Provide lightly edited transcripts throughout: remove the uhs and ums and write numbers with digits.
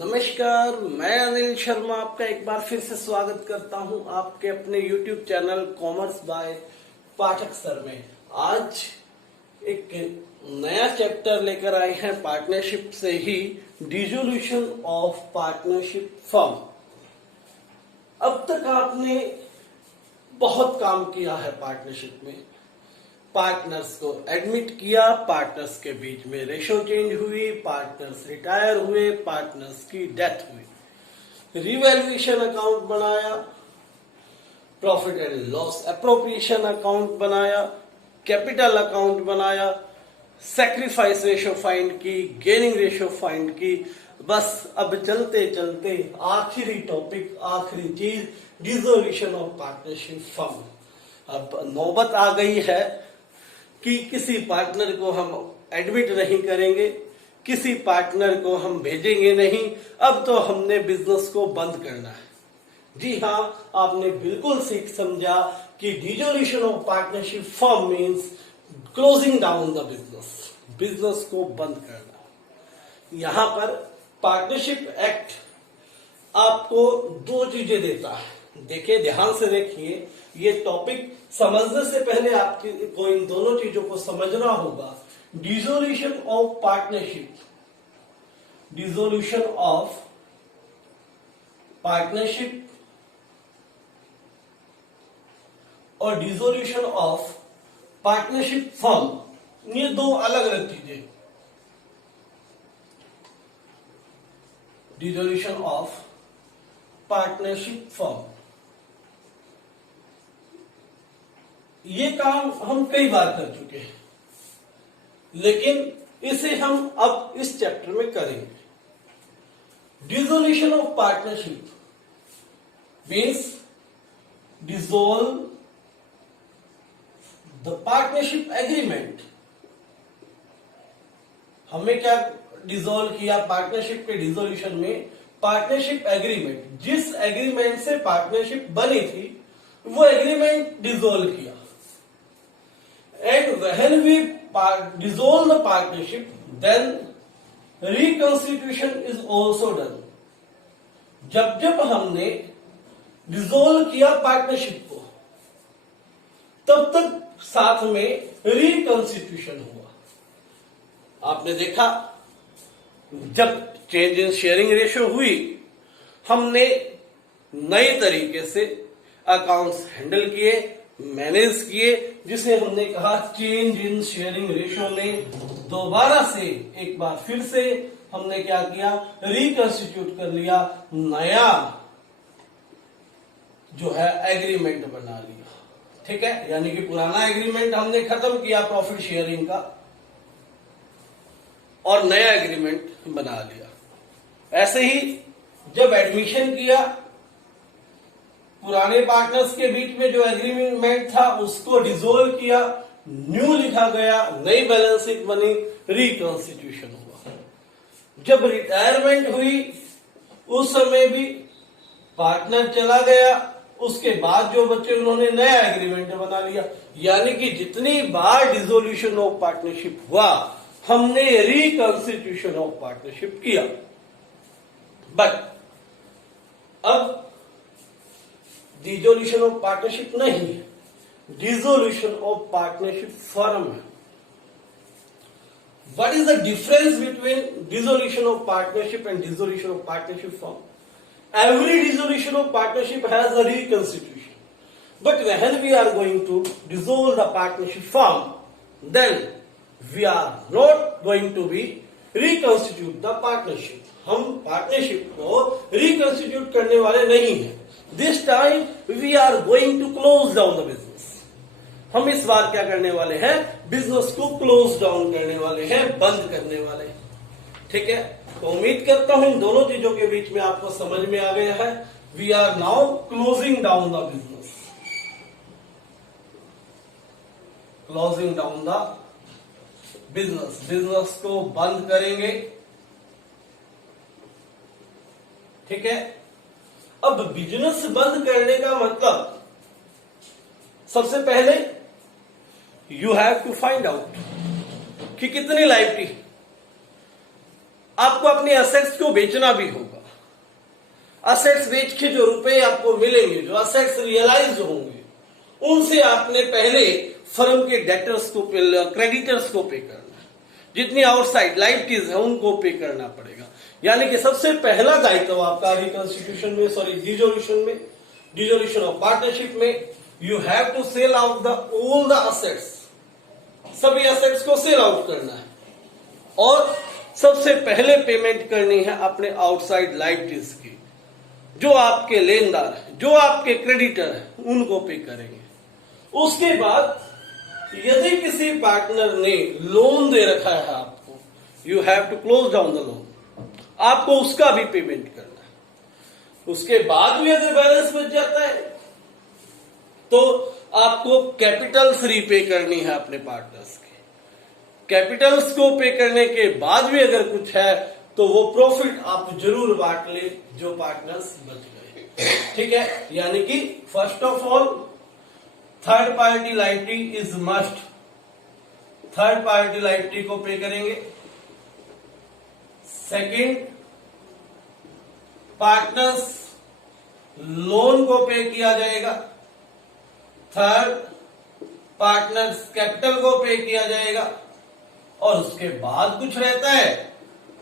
नमस्कार, मैं अनिल शर्मा आपका एक बार फिर से स्वागत करता हूं आपके अपने YouTube channel commerce by Pathak sir में। आज एक नया चैप्टर लेकर आए हैं पार्टनरशिप से ही, डिसोल्यूशन ऑफ पार्टनरशिप फर्म। अब तक आपने बहुत काम किया है पार्टनरशिप में, पार्टनर्स को एडमिट किया, पार्टनर्स के बीच में रेशो चेंज हुई, पार्टनर्स रिटायर हुए, पार्टनर्स की डेथ हुई, रिवैल्यूएशन अकाउंट बनाया, profit and loss appropriation account बनाया, कैपिटल अकाउंट बनाया, सैक्रिफाइस रेशो फाइंड की, गेनिंग रेशो फाइंड की। बस अब चलते चलते आखिरी टॉपिक, आखिरी चीज, डिसोल्यूशन ऑफ पार्टनरशिप फर्म। अब नौबत आ गई है कि किसी पार्टनर को हम एडमिट नहीं करेंगे, किसी पार्टनर को हम भेजेंगे नहीं, अब तो हमने बिजनेस को बंद करना है। जी हाँ, आपने बिल्कुल ठीक समझा कि dissolution of partnership firm means closing down the business, business को बंद करना। यहां पर पार्टनरशिप एक्ट आपको दो चीजें देता है। देखिए, ध्यान से देखिए, ये टॉपिक समझने से पहले आपको इन दोनों चीजों को समझना होगा। Dissolution of partnership, dissolution of partnership और डिसोल्यूशन ऑफ पार्टनरशिप फर्म, ये दो अलग अलग चीजें। डिसोल्यूशन ऑफ पार्टनरशिप फर्म, ये काम हम कई बार कर चुके हैं, लेकिन इसे हम अब इस चैप्टर में करेंगे। Dissolution of partnership means dissolve the partnership agreement. हमने क्या डिसॉल्व किया पार्टनरशिप के डिसोल्यूशन में? पार्टनरशिप एग्रीमेंट, जिस एग्रीमेंट से पार्टनरशिप बनी थी वो एग्रीमेंट डिसॉल्व किया। And when we dissolve the partnership, then reconstitution is also done. जब जब हमने डिसॉल्व किया पार्टनरशिप को, तब तक साथ में रिकंस्टिट्यूशन हुआ। आपने देखा, जब चेंज इन शेयरिंग रेशो हुई, हमने नए तरीके से अकाउंट्स हैंडल किए, मैनेज किए, जिसे हमने कहा चेंज इन शेयरिंग रेशो में दोबारा से एक बार फिर से हमने क्या किया? रिकंस्टिट्यूट कर लिया, नया जो है एग्रीमेंट बना लिया। ठीक है, यानी कि पुराना एग्रीमेंट हमने खत्म किया प्रॉफिट शेयरिंग का और नया एग्रीमेंट बना लिया। ऐसे ही जब एडमिशन किया, पुराने पार्टनर्स के बीच में जो एग्रीमेंट था उसको डिसॉल्व किया, न्यू लिखा गया, नई बैलेंस शीट बनी, रिकंस्टिट्यूशन हुआ। जब रिटायरमेंट हुई, उस समय भी पार्टनर चला गया, उसके बाद जो बच्चे उन्होंने नया एग्रीमेंट बना लिया। यानी कि जितनी बार डिसोल्यूशन ऑफ पार्टनरशिप हुआ, हमने रिकंस्टिट्यूशन ऑफ पार्टनरशिप किया। बट अब डिसोल्यूशन ऑफ पार्टनरशिप नहीं है, डिसोल्यूशन ऑफ पार्टनरशिप फर्म है। What is the difference between dissolution of partnership and dissolution of partnership firm? Every dissolution of partnership has a reconstitution, but when we are going to dissolve the partnership firm, then we are not going to be reconstitute the partnership. हम partnership को reconstitute करने वाले नहीं हैं। This time we are going to close down the business. हम इस बार क्या करने वाले हैं? बिजनेस को क्लोज डाउन करने वाले हैं, बंद करने वाले हैं। ठीक है, तो उम्मीद करता हूं इन दोनों चीजों के बीच में आपको समझ में आ गया है। We are now closing down the business, closing down the business, business को बंद करेंगे। ठीक है, अब बिजनेस बंद करने का मतलब, सबसे पहले you have to find out कि कितनी लाइफ थी। आपको अपने असेट्स को बेचना भी होगा। असेट्स बेच के जो रुपए आपको मिलेंगे, जो असेट्स रियलाइज होंगे, उनसे आपने पहले फर्म के डेटर्स को, क्रेडिटर्स को पे करना है। जितनी आउटसाइड लाइबिलिटीज है उनको पे करना पड़ेगा। यानी कि सबसे पहला दायित्व आपका रिकंस्टिट्यूशन में, डिसोल्यूशन ऑफ पार्टनरशिप में, you have to sell out all the assets, सभी असेट्स को सेल आउट करना है। और सबसे पहले पेमेंट करनी है अपने आउटसाइड लाइबिलिटीज की। जो आपके लेनदार है, जो आपके क्रेडिटर है, उनको पे करेंगे। उसके बाद यदि किसी पार्टनर ने लोन दे रखा है आपको, you have to close down the loan, आपको उसका भी पेमेंट करना है। उसके बाद भी अगर बैलेंस बच जाता है तो आपको कैपिटल्स रीपे करनी है अपने पार्टनर्स की। कैपिटल्स को पे करने के बाद भी अगर कुछ है तो वो प्रॉफिट आप जरूर बांट ले जो पार्टनर्स बच गए। ठीक है, यानी कि first of all third party liability is must, third party liability को पे करेंगे। सेकंड, पार्टनर्स लोन को पे किया जाएगा। थर्ड, पार्टनर्स कैपिटल को पे किया जाएगा। और उसके बाद कुछ रहता है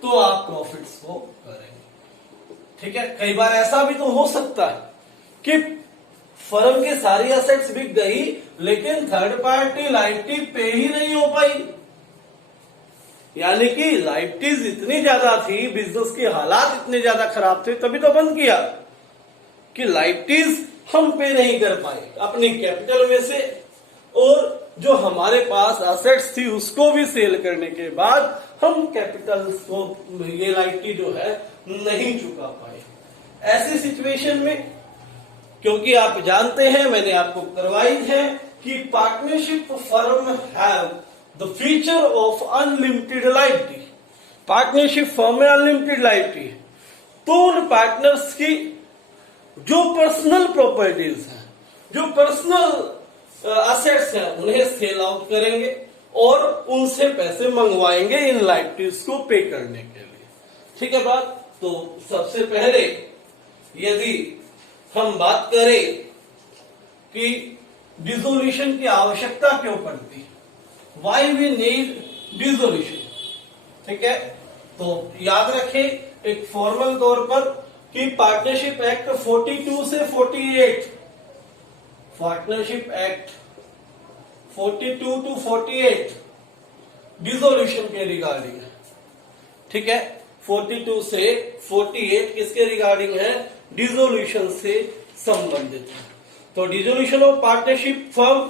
तो आप प्रॉफिट्स को करेंगे। ठीक है, कई बार ऐसा भी तो हो सकता है कि फर्म की सारी असेट्स बिक गई लेकिन थर्ड पार्टी लाइबिलिटी पे ही नहीं हो पाई। यानी कि लाइबिलिटीज इतनी ज्यादा थी, बिजनेस के हालात इतने ज्यादा खराब थे, तभी तो बंद किया कि लाइबिलिटीज हम पे नहीं कर पाए अपनी कैपिटल में से, और जो हमारे पास असेट्स थी उसको भी सेल करने के बाद हम कैपिटल को, ये लाइबिलिटी जो है, नहीं चुका पाए। ऐसी सिचुएशन में, क्योंकि आप जानते हैं, मैंने आपको करवाई है कि partnership firm have the feature of unlimited liability. Partnership firm में अनलिमिटेड लाइबिलिटी है, तो उन पार्टनर्स की जो पर्सनल प्रॉपर्टीज हैं, जो पर्सनल असेट्स हैं, उन्हें सेल आउट करेंगे और उनसे पैसे मंगवाएंगे इन लाइबिलिटीज को पे करने के लिए। ठीक है बात। तो सबसे पहले यदि हम बात करें कि डिसोल्यूशन की आवश्यकता क्यों पड़ती है, वाई वी नीड डिसोल्यूशन, ठीक है, तो याद रखें एक फॉर्मल तौर पर कि पार्टनरशिप एक्ट 42 से 48, पार्टनरशिप एक्ट 42 टू 48 डिसोल्यूशन के रिगार्डिंग है। ठीक है, 42 से 48 किसके रिगार्डिंग है? डिसोल्यूशन से संबंधित है। तो डिसोल्यूशन ऑफ पार्टनरशिप फर्म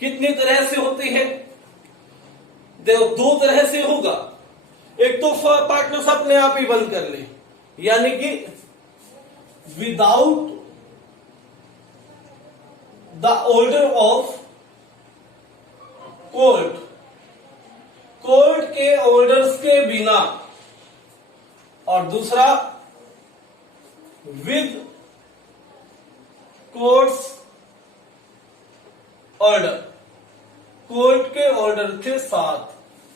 कितनी तरह से होती है? दो तरह से होगा। एक तो पार्टनर्स अपने आप ही बंद कर ले, यानी कि without the order of court, court के ऑर्डर्स के बिना, और दूसरा विद कोर्ट्स ऑर्डर, कोर्ट के ऑर्डर के साथ।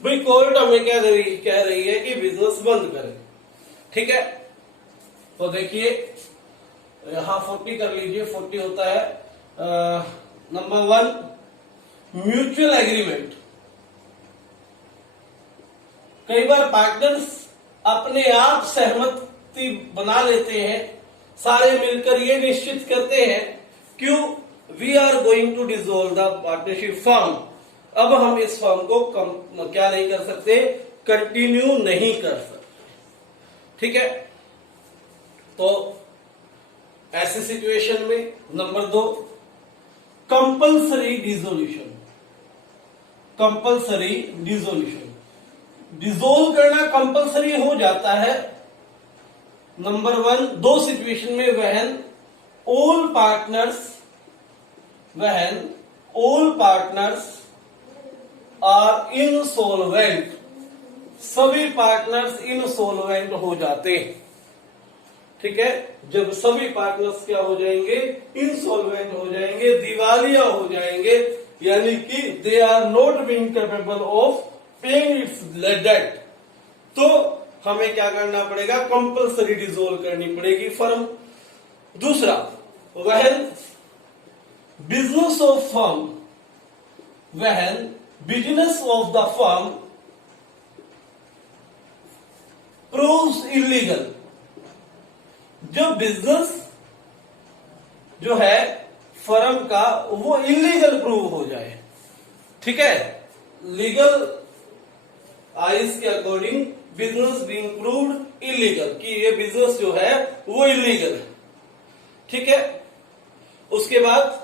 भाई कोर्ट हमें कह रही है कि बिजनेस बंद करें। ठीक है, तो देखिए यहां 40 कर लीजिए। 40 होता है नंबर 1 म्यूचुअल एग्रीमेंट। कई बार पार्टनर्स अपने आप सहमति बना लेते हैं, सारे मिलकर ये निश्चित करते हैं क्यों we are going to dissolve the partnership firm. अब हम इस फर्म को क्या नहीं कर सकते, कंटिन्यू नहीं कर सकते। ठीक है, तो ऐसी सिचुएशन में number 2 compulsory dissolution. Compulsory dissolution, dissolve करना कंपल्सरी हो जाता है। नंबर 1 दो सिचुएशन में, when all partners are insolvent, सभी पार्टनर्स इनसॉल्वेंट हो जाते हैं। ठीक है, जब सभी पार्टनर्स क्या हो जाएंगे, इनसॉल्वेंट हो जाएंगे, दिवालिया हो जाएंगे, यानी कि they are not being capable of paying its debt, तो हमें क्या करना पड़ेगा, कंपल्सरी डिसॉल्व करनी पड़ेगी फर्म। दूसरा, when business of firm, when business of the firm proves illegal, जो बिजनेस जो है फर्म का वो इलीगल प्रूव हो जाए, ठीक है, लीगल आइस के according business being proved illegal, कि ये बिजनेस जो है वो इलीगल है, ठीक है। उसके बाद